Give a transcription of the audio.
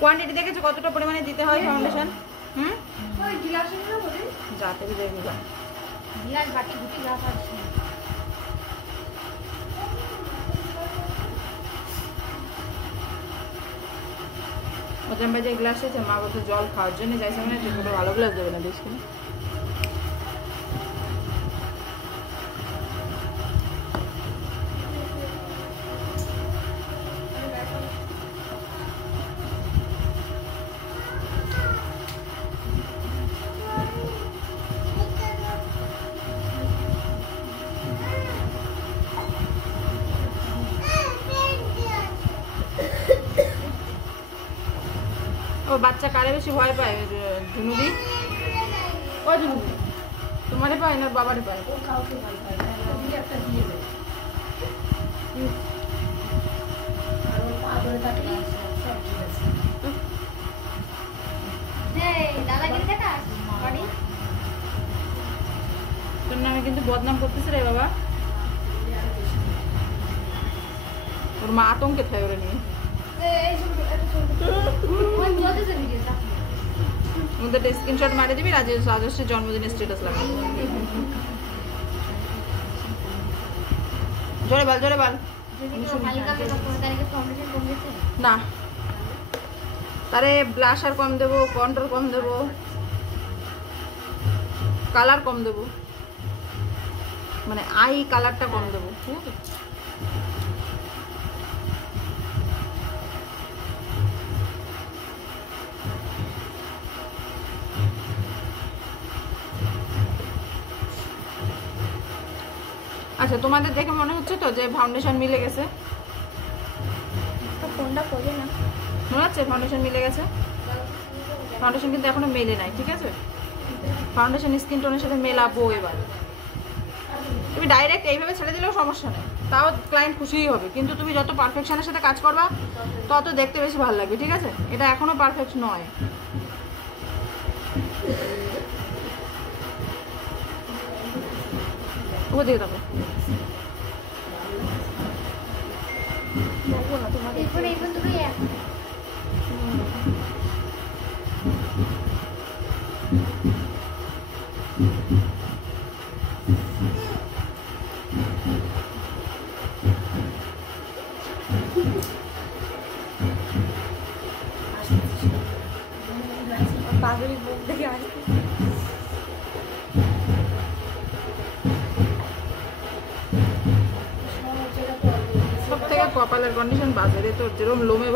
Quantity দেখেছো কতটা পরিমাণে দিতে হয় ফাউন্ডেশন? যাতে দেখবি গ্লাস বাটি দুটি গ্লাস আছে। ওজন বাজে গ্লাস আছে, মা বলতে জল খাওয়ার জন্য যাইছে মানে পুরো ভালো গ্লাস দেবে না বেশি। ও বাচ্চা কারে বেশি ভয় পায়? ঝুনুদি? ও ঝুনুদি তোমারে পায় না বাবারে পায়? তোর নামে কিন্তু বদনাম করতেছে রে বাবা। ওর মা আতঙ্কে থাকে ওরা নিয়ে। ওদের স্ক্রিনশট মারে দিবি, রাজেশের জন্মদিনের স্ট্যাটাস লাগাবি। জোরে বল, জোরে বল। না তারে ব্লাশার কম দেবো, কন্ট্রোল কম দেবো, কালার কম দেবো, মানে আই কালারটা কম দেবো, ঠিক আছে? আচ্ছা তোমাদের দেখে মনে হচ্ছে তো যে ফাউন্ডেশন মিলে গেছে? কোনটা করবে না মনে হচ্ছে ফাউন্ডেশন মিলে গেছে? ফাউন্ডেশন কিন্তু এখনো মেলে নাই, ঠিক আছে? ফাউন্ডেশন স্কিন টোনের সাথে মেলাবো এবার। তুমি ডাইরেক্ট এইভাবে ছেড়ে দিলেও সমস্যা নেই, তাও ক্লায়েন্ট খুশিই হবে, কিন্তু তুমি যত পারফেকশনের সাথে কাজ করবা তত দেখতে বেশি ভালো লাগবে, ঠিক আছে? এটা এখনো পারফেক্ট নয়। ও দিয়ে দেবো না তোমাদের পাগলি মুখ দেখে আসছে। সব থেকে কপালের কন্ডিশন বাজারে তোর যেরকম লোমে